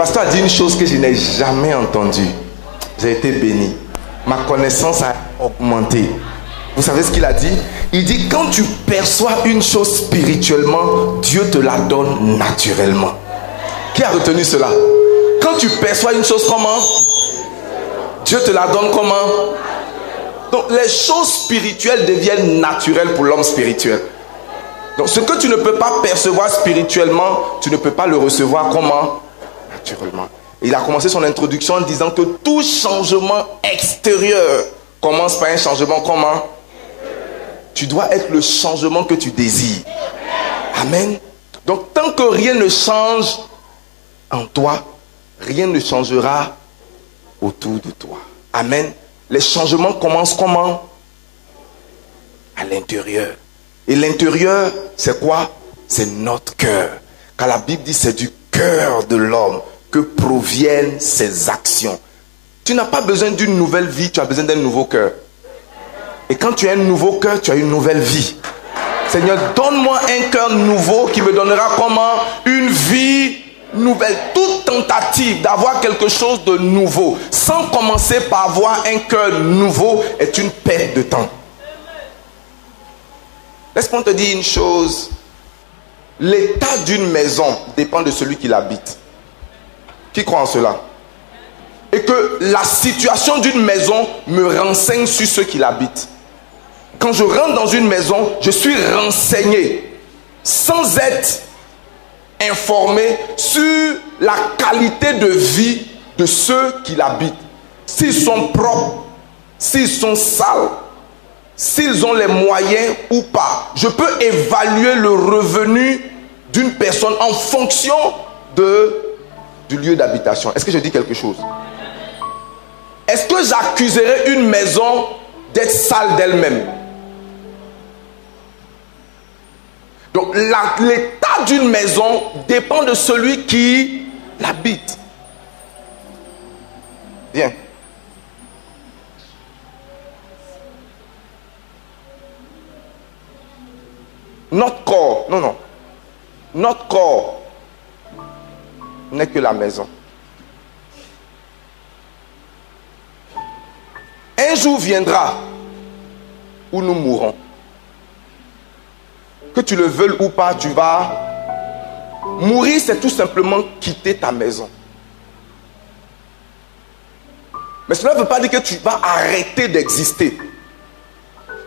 pasteur a dit une chose que je n'ai jamais entendue. J'ai été béni. Ma connaissance a augmenté. Vous savez ce qu'il a dit? Il dit, quand tu perçois une chose spirituellement, Dieu te la donne naturellement. Qui a retenu cela? Quand tu perçois une chose comment? Dieu te la donne comment? Donc les choses spirituelles deviennent naturelles pour l'homme spirituel. Donc ce que tu ne peux pas percevoir spirituellement, tu ne peux pas le recevoir comment? Naturellement. Il a commencé son introduction en disant que tout changement extérieur commence par un changement comment? Tu dois être le changement que tu désires. Amen. Donc tant que rien ne change en toi, rien ne changera autour de toi. Amen. Les changements commencent comment? À l'intérieur. Et l'intérieur, c'est quoi? C'est notre cœur. Car la Bible dit c'est du cœur de l'homme que proviennent ses actions. Tu n'as pas besoin d'une nouvelle vie, tu as besoin d'un nouveau cœur. Et quand tu as un nouveau cœur, tu as une nouvelle vie. Seigneur, donne-moi un cœur nouveau qui me donnera comment? Une vie nouvelle. Toute tentative d'avoir quelque chose de nouveau, sans commencer par avoir un cœur nouveau, est une perte de temps. Laisse-moi te dire une chose. L'état d'une maison dépend de celui qui l'habite. Qui croit en cela? Et que la situation d'une maison me renseigne sur ceux qui l'habitent. Quand je rentre dans une maison, je suis renseigné sans être informé sur la qualité de vie de ceux qui l'habitent. S'ils sont propres, s'ils sont sales, s'ils ont les moyens ou pas. Je peux évaluer le revenu d'une personne en fonction du lieu d'habitation. Est-ce que je dis quelque chose? Est-ce que j'accuserais une maison d'être sale d'elle-même? Donc l'état d'une maison dépend de celui qui l'habite. Bien. Notre corps, notre corps n'est que la maison. Un jour viendra où nous mourrons. Que tu le veuilles ou pas, tu vas mourir, c'est tout simplement quitter ta maison. Mais cela ne veut pas dire que tu vas arrêter d'exister.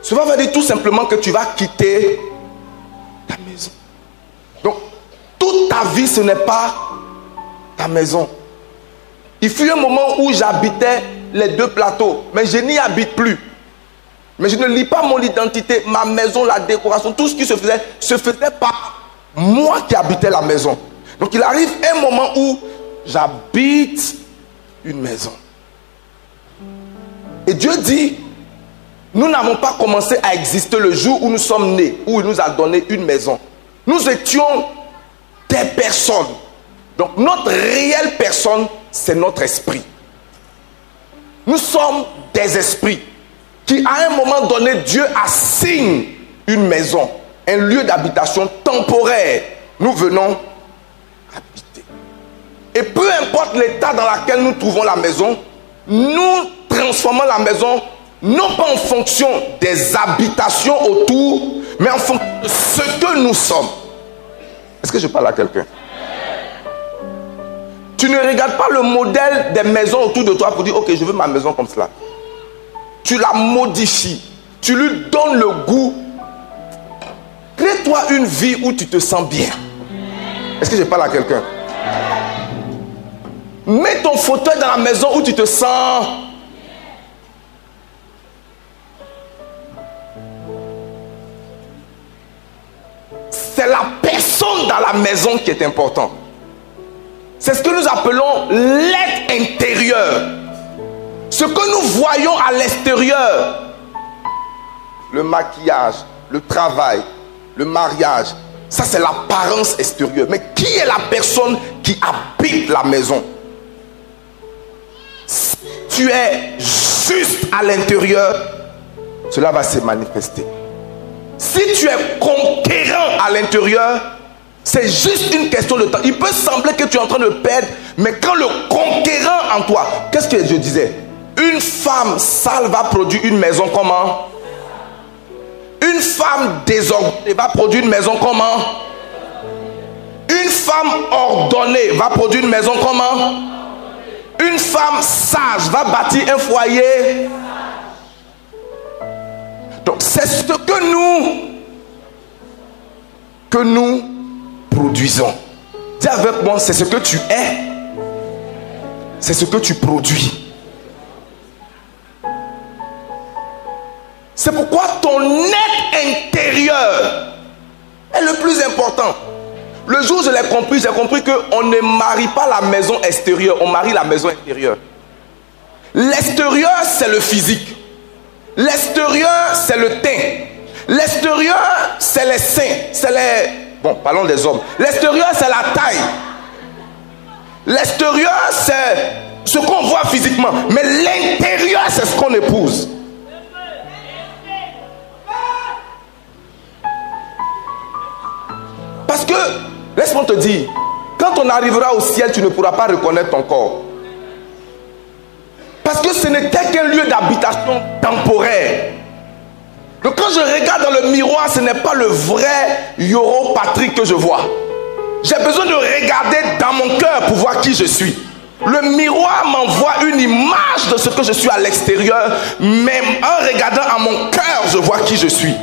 Cela veut dire tout simplement que tu vas quitter ta maison. Donc, toute ta vie, ce n'est pas ta maison. Il fut un moment où j'habitais les deux plateaux, mais je n'y habite plus. Mais je ne lis pas mon identité, ma maison, la décoration, tout ce qui se faisait par moi qui habitais la maison. Donc il arrive un moment où j'habite une maison. Et Dieu dit, nous n'avons pas commencé à exister le jour où nous sommes nés, où il nous a donné une maison. Nous étions des personnes. Donc notre réelle personne, c'est notre esprit. Nous sommes des esprits qui, à un moment donné, Dieu assigne une maison, un lieu d'habitation temporaire. Nous venons habiter. Et peu importe l'état dans lequel nous trouvons la maison, nous transformons la maison non pas en fonction des habitations autour, mais en fonction de ce que nous sommes. Est-ce que je parle à quelqu'un? Tu ne regardes pas le modèle des maisons autour de toi pour dire, ok, je veux ma maison comme cela. Tu la modifies. Tu lui donnes le goût. Crée-toi une vie où tu te sens bien. Est-ce que je parle à quelqu'un? Mets ton fauteuil dans la maison où tu te sens. C'est la personne dans la maison qui est importante. C'est ce que nous appelons l'être intérieur. Ce que nous voyons à l'extérieur, le maquillage, le travail, le mariage, ça c'est l'apparence extérieure. Mais qui est la personne qui habite la maison? Si tu es juste à l'intérieur, cela va se manifester. Si tu es conquérant à l'intérieur, C'est juste une question de temps. Il peut sembler que tu es en train de perdre, mais quand le conquérant en toi, qu'est-ce que Dieu disait? Une femme sale va produire une maison comment? Une femme désordonnée va produire une maison comment? Une femme ordonnée va produire une maison comment? Une femme sage va bâtir un foyer. Donc c'est ce que nous produisons. Dis avec moi, c'est ce que tu es. C'est ce que tu produis. C'est pourquoi ton être intérieur est le plus important. Le jour où je l'ai compris, j'ai compris qu'on ne marie pas la maison extérieure, on marie la maison intérieure. L'extérieur, c'est le physique. L'extérieur, c'est le teint. L'extérieur, c'est les seins. Bon, parlons des hommes. L'extérieur, c'est la taille. L'extérieur, c'est ce qu'on voit physiquement. Mais l'intérieur, c'est ce qu'on épouse. Parce que, laisse-moi te dire, quand on arrivera au ciel, tu ne pourras pas reconnaître ton corps. Parce que ce n'était qu'un lieu d'habitation temporaire. Donc quand je regarde dans le miroir, ce n'est pas le vrai Yoro Patrick que je vois. J'ai besoin de regarder dans mon cœur pour voir qui je suis. Le miroir m'envoie une image de ce que je suis à l'extérieur, mais en regardant à mon cœur, je vois qui je suis.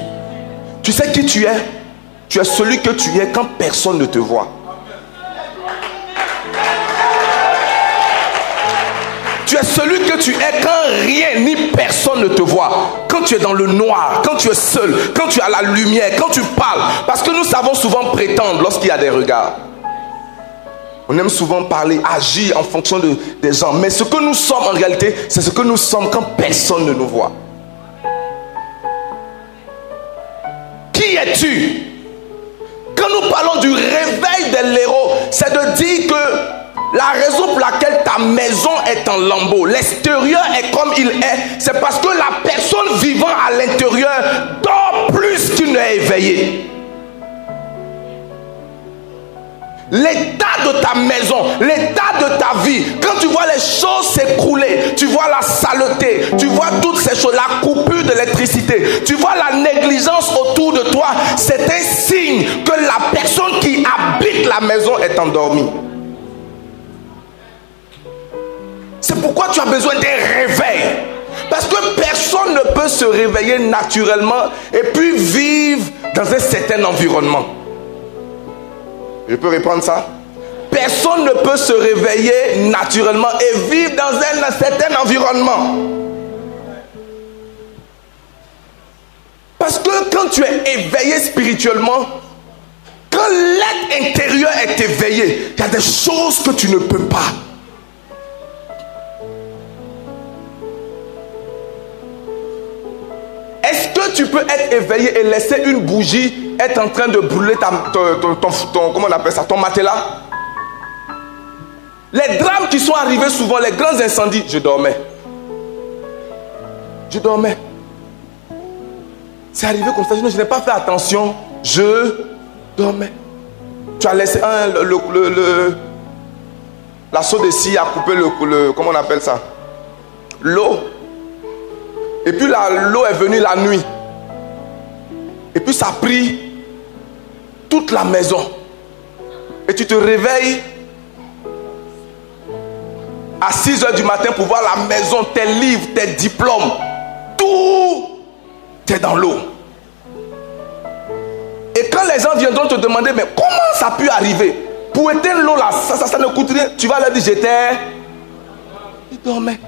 Tu sais qui tu es? Tu es celui que tu es quand personne ne te voit. Tu es celui que tu es quand rien ni personne ne te voit. Quand tu es dans le noir, quand tu es seul, quand tu as la lumière, quand tu parles. Parce que nous savons souvent prétendre lorsqu'il y a des regards. On aime souvent parler, agir en fonction des gens. Mais ce que nous sommes en réalité, c'est ce que nous sommes quand personne ne nous voit. Qui es-tu? Quand nous parlons du réveil de l'héros, c'est de dire que la raison pour laquelle ta maison est en lambeaux, l'extérieur est comme il est, c'est parce que la personne vivant à l'intérieur dort plus qu'il n'est éveillé. L'état de ta maison, l'état de ta vie, quand tu vois les choses s'écrouler, tu vois la saleté, tu vois toutes ces choses, la coupure d'électricité, tu vois la négligence autour de toi, c'est un signe que la personne qui habite la maison est endormie. C'est pourquoi tu as besoin d'un réveil. Parce que personne ne peut se réveiller naturellement et puis vivre dans un certain environnement. Je peux reprendre ça? Personne ne peut se réveiller naturellement et vivre dans un certain environnement. Parce que quand tu es éveillé spirituellement, quand l'être intérieur est éveillé, il y a des choses que tu ne peux pas. Est-ce que tu peux être éveillé et laisser une bougie être en train de brûler comment on appelle ça, ton matelas? Les drames qui sont arrivés souvent, les grands incendies, je dormais. C'est arrivé comme ça, je n'ai pas fait attention, je dormais. Tu as laissé la seau de scie a coupé comment on appelle ça? L'eau. Et puis l'eau est venue la nuit. Et puis ça a pris toute la maison. Et tu te réveilles à 6 h du matin pour voir la maison, tes livres, tes diplômes. Tout est dans l'eau. Et quand les gens viendront te demander, mais comment ça a pu arriver? Pour éteindre l'eau là, ça ne coûte rien. Tu vas leur dire, je dormais.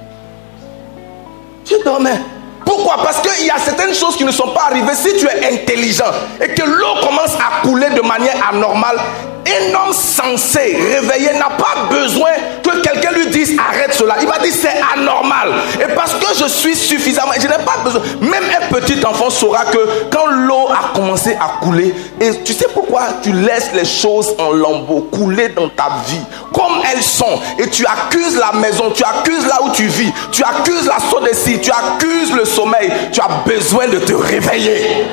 Pourquoi? Parce qu'il y a certaines choses qui ne sont pas arrivées. Si tu es intelligent et que l'eau commence à couler de manière anormale, un homme sensé, réveillé, n'a pas besoin que quelqu'un lui dise arrête cela. Il va dire c'est anormal. Et parce que je suis suffisamment, je n'ai pas besoin. Même un petit enfant saura que quand l'eau a commencé à couler, et tu sais pourquoi tu laisses les choses en lambeaux couler dans ta vie comme elles sont, et tu accuses la maison, tu accuses là où tu vis, tu accuses la sodécie, tu accuses le sommeil, tu as besoin de te réveiller.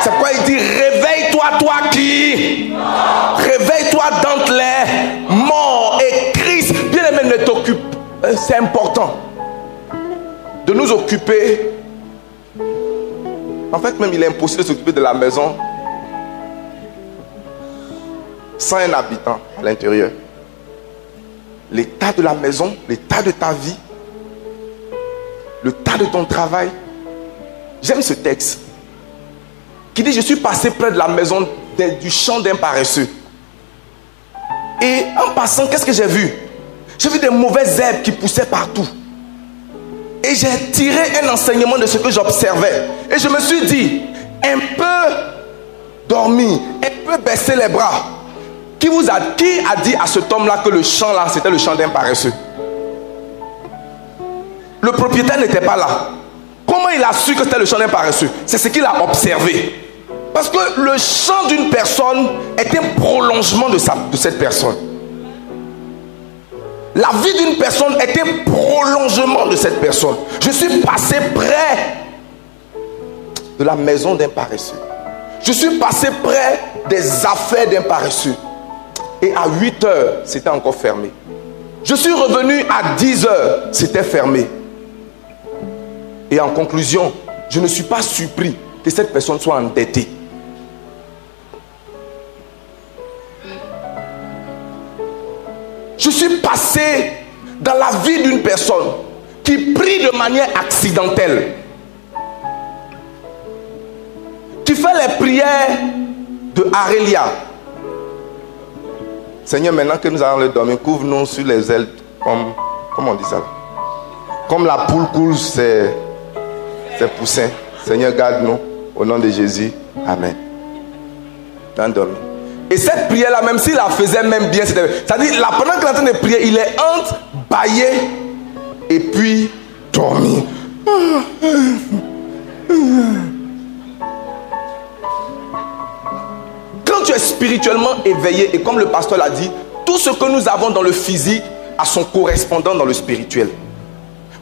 C'est pourquoi il dit réveille-toi réveille-toi, toi qui réveille-toi d'entre les morts. Et Christ, bien aimé, ne t'occupe. C'est important de nous occuper. En fait, même il est impossible de s'occuper de la maison sans un habitant à l'intérieur. L'état de la maison, l'état de ta vie, l'état de ton travail. J'aime ce texte qui dit: je suis passé près de la maison du champ d'un paresseux. Et en passant, qu'est-ce que j'ai vu? J'ai vu des mauvaises herbes qui poussaient partout. Et j'ai tiré un enseignement de ce que j'observais. Et je me suis dit, un peu dormir, un peu baisser les bras. Qui a dit à cet homme-là que le champ là, c'était le champ d'un paresseux? Le propriétaire n'était pas là. Comment il a su que c'était le champ d'un paresseux? C'est ce qu'il a observé. Parce que le champ d'une personne est un prolongement de cette personne. La vie d'une personne est un prolongement de cette personne. Je suis passé près de la maison d'un paresseux. Je suis passé près des affaires d'un paresseux. Et à 8 heures, c'était encore fermé. Je suis revenu à 10 heures, c'était fermé. Et en conclusion, je ne suis pas surpris que cette personne soit endettée. Je suis passé dans la vie d'une personne qui prie de manière accidentelle, qui fait les prières de Arélia. Seigneur, maintenant que nous allons le dormir, couvre-nous sur les ailes, comme, comment on dit ça là? Comme la poule coule ses poussins. Seigneur, garde-nous au nom de Jésus. Amen. Dormir. Et cette prière-là, même s'il la faisait même bien, c'est-à-dire, là, pendant qu'il est en train de prier, il est entre bailler et puis dormir. Quand tu es spirituellement éveillé, et comme le pasteur l'a dit, tout ce que nous avons dans le physique a son correspondant dans le spirituel.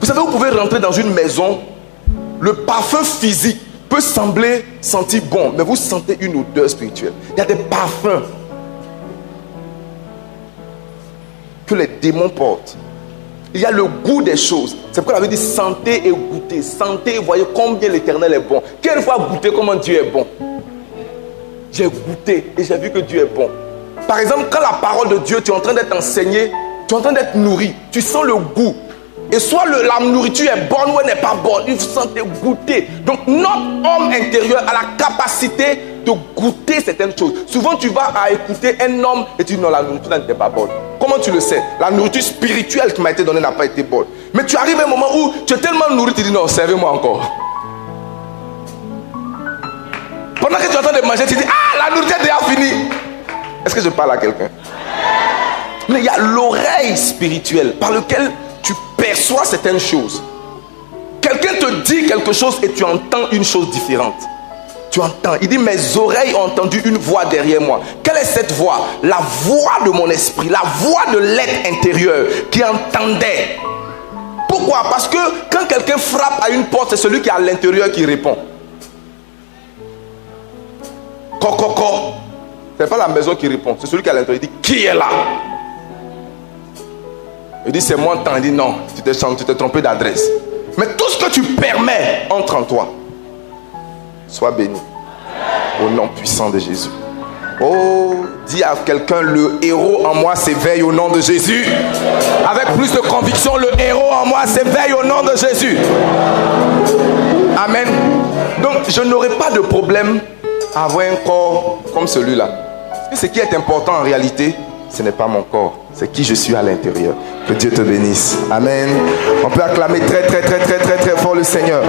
Vous savez, vous pouvez rentrer dans une maison, le parfum physique peut sembler sentir bon, mais vous sentez une odeur spirituelle. Il y a des parfums que les démons portent. Il y a le goût des choses. C'est pourquoi on avait dit sentez et goûtez. Sentez et voyez combien l'Éternel est bon. Quelle fois goûter comment Dieu est bon? J'ai goûté et j'ai vu que Dieu est bon. Par exemple, quand la parole de Dieu, tu es en train d'être enseigné, tu es en train d'être nourri, tu sens le goût. Et soit la nourriture est bonne ou elle n'est pas bonne, il faut sentir goûter. Donc notre homme intérieur a la capacité de goûter certaines choses. Souvent tu vas à écouter un homme et tu dis non, la nourriture n'était pas bonne. Comment tu le sais? La nourriture spirituelle qui m'a été donnée n'a pas été bonne. Mais tu arrives à un moment où tu es tellement nourri, tu dis non, servez-moi encore. Pendant que tu es en train de manger, tu dis ah, la nourriture est déjà finie. Est-ce que je parle à quelqu'un? Mais il y a l'oreille spirituelle par laquelle tu perçois certaines choses. Quelqu'un te dit quelque chose et tu entends une chose différente. Tu entends. Il dit mes oreilles ont entendu une voix derrière moi. Quelle est cette voix? La voix de mon esprit, la voix de l'être intérieur qui entendait. Pourquoi? Parce que quand quelqu'un frappe à une porte, c'est celui qui est à l'intérieur qui répond. Coco. C'est pas la maison qui répond, c'est celui qui est à l'intérieur. Il dit qui est là? Il dit c'est moi, il dit non, tu t'es trompé d'adresse. Mais tout ce que tu permets entre en toi. Sois béni. Au nom puissant de Jésus. Oh, dis à quelqu'un, le héros en moi s'éveille au nom de Jésus. Avec plus de conviction, le héros en moi s'éveille au nom de Jésus. Amen. Donc je n'aurai pas de problème à avoir un corps comme celui-là. Parce que ce qui est important en réalité, ce n'est pas mon corps, c'est qui je suis à l'intérieur. Que Dieu te bénisse. Amen. On peut acclamer très fort le Seigneur.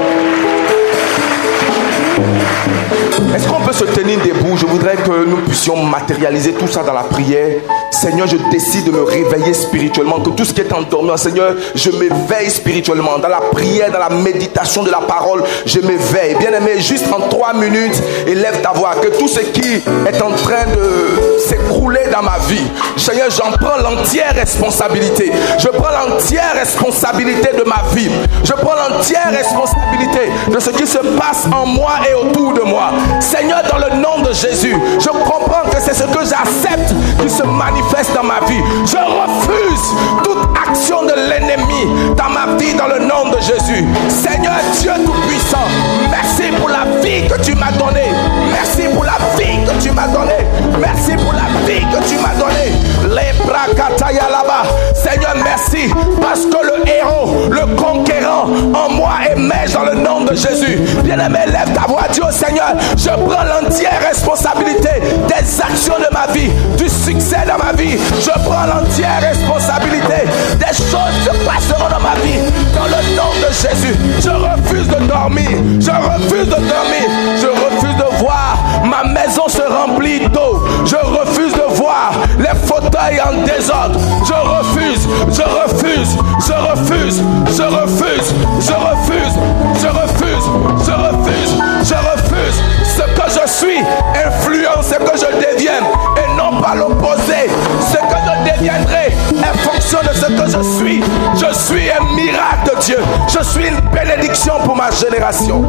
Est-ce qu'on peut se tenir debout? Je voudrais que nous puissions matérialiser tout ça dans la prière. Seigneur, je décide de me réveiller spirituellement. Que tout ce qui est endormi, Seigneur, je m'éveille spirituellement. Dans la prière, dans la méditation de la parole, je m'éveille. Bien-aimé, juste en 3 minutes, élève ta voix. Que tout ce qui est en train de s'écrouler dans ma vie, Seigneur, j'en prends l'entière responsabilité. Je prends l'entière responsabilité de ma vie. Je prends l'entière responsabilité de ce qui se passe en moi et autour de moi. Seigneur, dans le nom de Jésus, je comprends que c'est ce que j'accepte qui se manifeste dans ma vie. Je refuse toute action de l'ennemi dans ma vie dans le nom de Jésus. Seigneur Dieu Tout-Puissant, merci pour la vie que tu m'as donnée. Merci pour la vie que tu m'as donnée. Merci pour la vie que tu m'as donnée. Les bras kataya là-bas. Seigneur, merci parce que le héros, le conquérant en moi émerge dans le nom de Jésus. Bien-aimé, lève ta voix, dis au Seigneur, je prends l'entière responsabilité des actions de ma vie, du succès dans ma vie. Je prends l'entière responsabilité des choses qui se passeront dans ma vie. Dans le nom de Jésus, je refuse de dormir. Je refuse de dormir. Je refuse de voir ma maison se remplir d'eau. Je refuse de voir les fauteuils en désordre. Je refuse, je refuse, je refuse, je refuse, je refuse, je refuse, je refuse, je refuse. Ce que je suis influence ce que je deviens et non pas l'opposé. Ce que je deviendrai est fonction de ce que je suis. Je suis un miracle de Dieu. Je suis une bénédiction pour ma génération.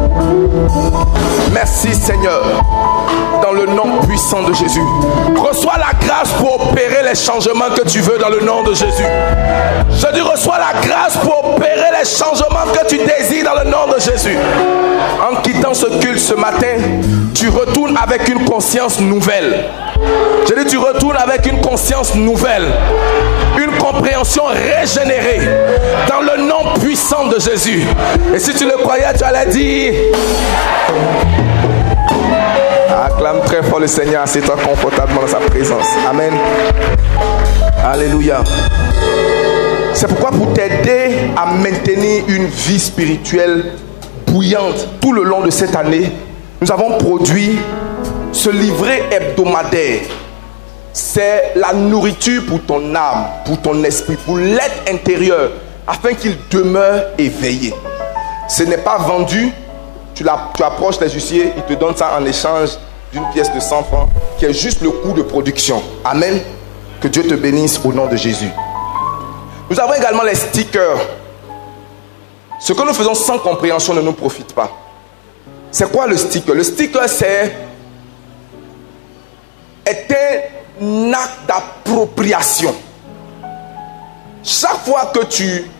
Merci Seigneur. Dans le nom puissant de Jésus, reçois la grâce pour opérer les changements que tu veux dans le nom de Jésus. Je dis reçois la grâce pour opérer les changements que tu désires dans le nom de Jésus. En quittant ce culte ce matin, tu retournes avec une conscience nouvelle. Je dis tu retournes avec une conscience nouvelle, une compréhension régénérée dans le nom puissant de Jésus. Et si tu le croyais, tu allais dire... Acclame très fort le Seigneur, assieds-toi confortablement dans sa présence. Amen. Alléluia. C'est pourquoi pour t'aider à maintenir une vie spirituelle bouillante tout le long de cette année, nous avons produit ce livret hebdomadaire. C'est la nourriture pour ton âme, pour ton esprit, pour l'être intérieur, afin qu'il demeure éveillé. Ce n'est pas vendu. Tu approches les huissiers, ils te donnent ça en échange d'une pièce de 100 francs, qui est juste le coût de production. Amen. Que Dieu te bénisse au nom de Jésus. Nous avons également les stickers. Ce que nous faisons sans compréhension ne nous profite pas. C'est quoi le sticker? Le sticker, est un acte d'appropriation. Chaque fois que tu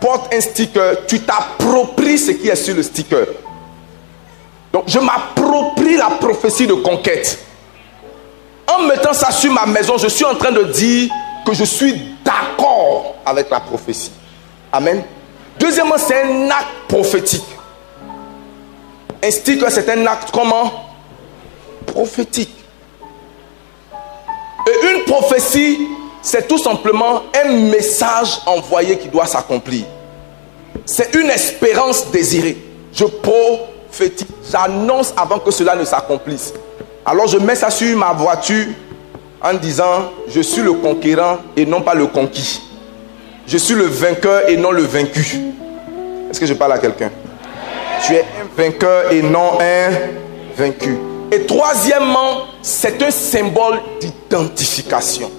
portes un sticker, tu t'appropries ce qui est sur le sticker. Donc je m'approprie la prophétie de conquête. En mettant ça sur ma maison, je suis en train de dire que je suis d'accord avec la prophétie. Amen. Deuxièmement, c'est un acte prophétique. Un sticker, c'est un acte comment? Prophétique. Et une prophétie, c'est tout simplement un message envoyé qui doit s'accomplir. C'est une espérance désirée. Je prophétise, j'annonce avant que cela ne s'accomplisse. Alors je mets ça sur ma voiture en disant, je suis le conquérant et non pas le conquis. Je suis le vainqueur et non le vaincu. Est-ce que je parle à quelqu'un? Tu es un vainqueur et non un vaincu. Et troisièmement, c'est un symbole d'identification.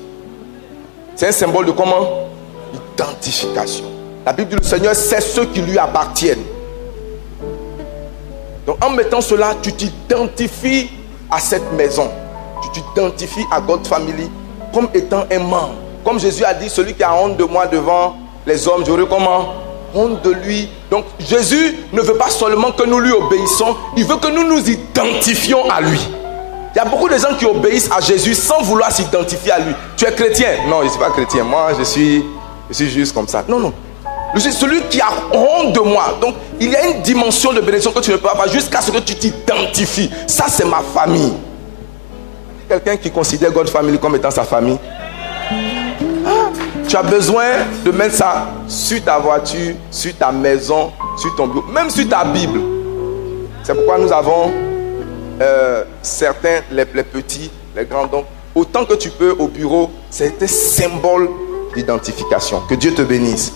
C'est un symbole de comment? Identification. La Bible dit le Seigneur sait ceux qui lui appartiennent. Donc en mettant cela, tu t'identifies à cette maison. Tu t'identifies à God Family comme étant un membre. Comme Jésus a dit, celui qui a honte de moi devant les hommes, j'aurai comment? Honte de lui. Donc Jésus ne veut pas seulement que nous lui obéissons, il veut que nous nous identifions à lui. Il y a beaucoup de gens qui obéissent à Jésus sans vouloir s'identifier à lui. Tu es chrétien? Non, je ne suis pas chrétien. Moi, je suis juste comme ça. Non, non. Je suis celui qui a honte de moi. Donc, il y a une dimension de bénédiction que tu ne peux pas jusqu'à ce que tu t'identifies. Ça, c'est ma famille. Quelqu'un qui considère God Family comme étant sa famille. Tu as besoin de mettre ça sur ta voiture, sur ta maison, sur ton bureau, même sur ta Bible. C'est pourquoi nous avons certains, les petits, les grands. Donc, autant que tu peux au bureau, c'est un symbole d'identification. Que Dieu te bénisse.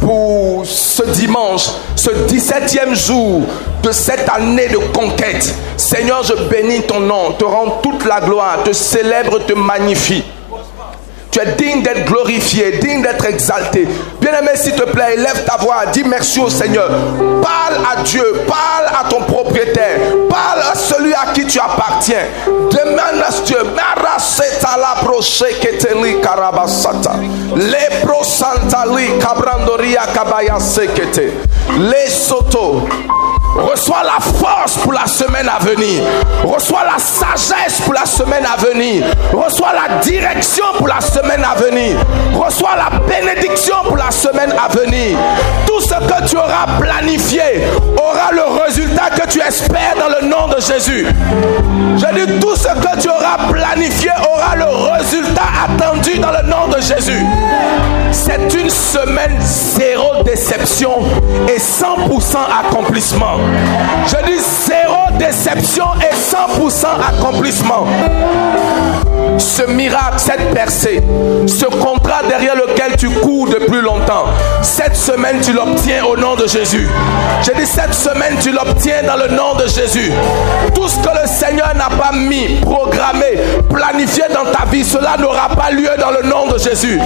Pour ce dimanche, ce 17e jour de cette année de conquête, Seigneur, je bénis ton nom, te rends toute la gloire, te célèbre, te magnifie. Tu es digne d'être glorifié, digne d'être exalté. Bien-aimé, s'il te plaît, élève ta voix, dis merci au Seigneur. Parle à Dieu, parle à ton propriétaire, parle à celui à qui tu appartiens. Demande à Dieu. Les soto. Reçois la force pour la semaine à venir. Reçois la sagesse pour la semaine à venir. Reçois la direction pour la semaine à venir. Reçois la bénédiction pour la semaine à venir. Tout ce que tu auras planifié aura le résultat que tu espères dans le nom de Jésus. Je dis, tout ce que tu auras planifié aura le résultat attendu dans le nom de Jésus. C'est une semaine zéro déception et 100% accomplissement. Je dis zéro déception et 100% accomplissement. Ce miracle, cette percée, ce contrat derrière lequel tu cours depuis longtemps, cette semaine tu l'obtiens au nom de Jésus. Je dis cette semaine tu l'obtiens dans le nom de Jésus. Tout ce que le Seigneur n'a pas mis, programmé, planifié dans ta vie, cela n'aura pas lieu dans le nom de Jésus.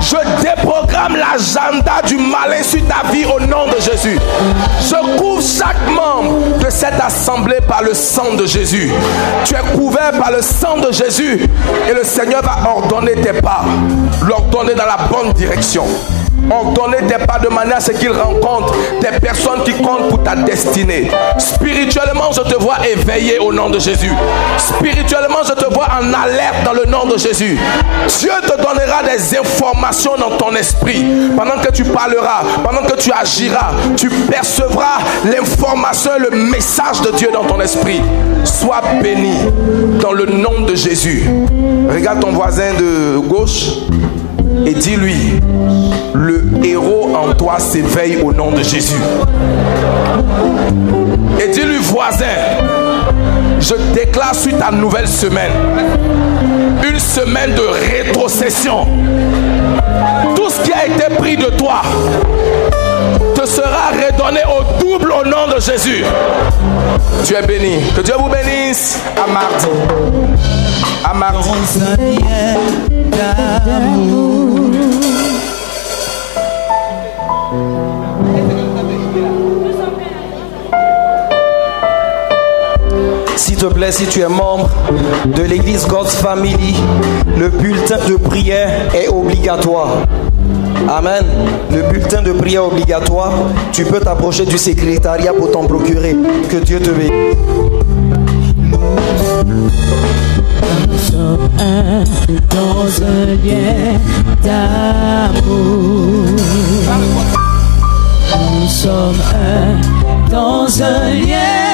Je déprogramme l'agenda du malin sur ta vie au nom de Jésus. Je couvre chaque membre de cette assemblée par le sang de Jésus. Tu es couvert par le sang de Jésus. Et le Seigneur va ordonner tes pas, l'ordonner dans la bonne direction. Ordonner tes pas de manière à ce qu'il rencontre des personnes qui comptent pour ta destinée. Spirituellement, je te vois éveillé au nom de Jésus. Spirituellement, je te vois en alerte dans le nom de Jésus. Dieu te donnera des informations dans ton esprit. Pendant que tu parleras, pendant que tu agiras, tu percevras l'information et le message de Dieu dans ton esprit. Sois béni dans le nom de Jésus. Regarde ton voisin de gauche et dis-lui: le héros en toi s'éveille au nom de Jésus. Et dis-lui: voisin, je déclare sur ta nouvelle semaine une semaine de rétrocession. Tout ce qui a été pris de toi te sera redonné au double au nom de Jésus. Tu es béni. Que Dieu vous bénisse. À mardi. À mardi. S'il te plaît, si tu es membre de l'église God's Family, le bulletin de prière est obligatoire. Amen. Le bulletin de prière obligatoire. Tu peux t'approcher du secrétariat pour t'en procurer. Que Dieu te bénisse. Nous sommes un dans un lien d'amour. Nous sommes un dans un lien